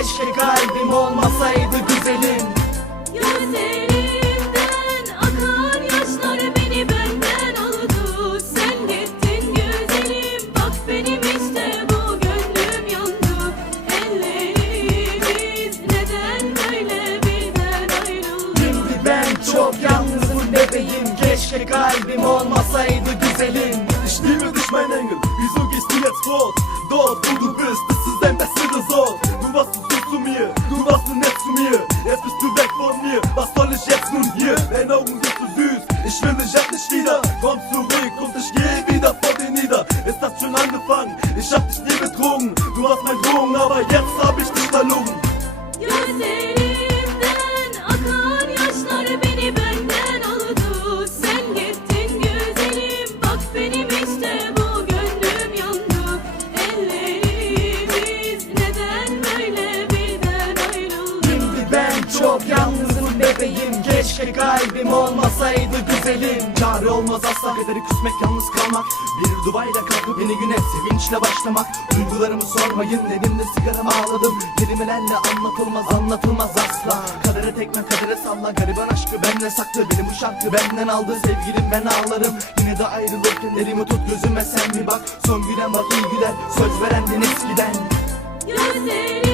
Keşke kalbim olmasaydı güzelim. Gözlerimden akan yaşlar beni benden aldı Sen gittin güzelim bak benim işte bu gönlüm yandı. Ellerimiz neden böyle birden ayrıldı? Şimdi ben çok yalnızım bebeğim. Keşke kalbim olmasaydı güzelim. Ich liebe dich, mein Engel, wieso gehst du jetzt fort? Dort, wo du bist, ist es dich endlich wieder. Komm zurück und ich gehe wieder vor dir nieder. Es hat schon angefangen, ich hab dich nie betrogen. Du warst mein Drogen, aber jetzt hab ich dich verloren. Gözlerimden akan yaşlar beni benden aldı Sen gittin güzelim bak benim işte bu gönlüm yandı Ellerimiz neden böyle birden ayrıldı Şimdi ben çok yalnızım bebeğim Keşke kalbim olmasaydı güzelim. Çare olmaz asla kaderi küsmek yalnız kalmak. Bir dubayla kalkıp yeni güne sevinçle başlamak. Duygularımı sormayın elimde sigaramı ağladım. Kelimelerle anlatılmaz anlatılmaz asla. Kadere tekme kadere salla gariban aşkı benle saklı. Benim bu şarkı benden aldı sevgilim ben ağlarım. Yine de ayrılırken elimi tut gözüme sen bir bak. Son gülen bak iyi güler söz verendin eskiden. Gözlerimden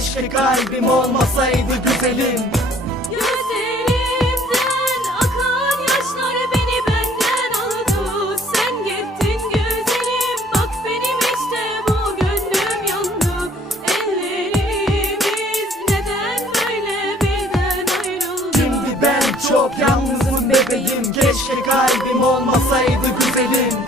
Keşke kalbim olmasaydı güzelim. Gözlerimden akan yaşlar beni benden aldı. Sen gittin güzelim bak benim işte bu gönlüm yandı. Ellerimiz neden böyle birden ayrıldı? Şimdi ben çok yalnızım bebeğim. Keşke kalbim olmasaydı güzelim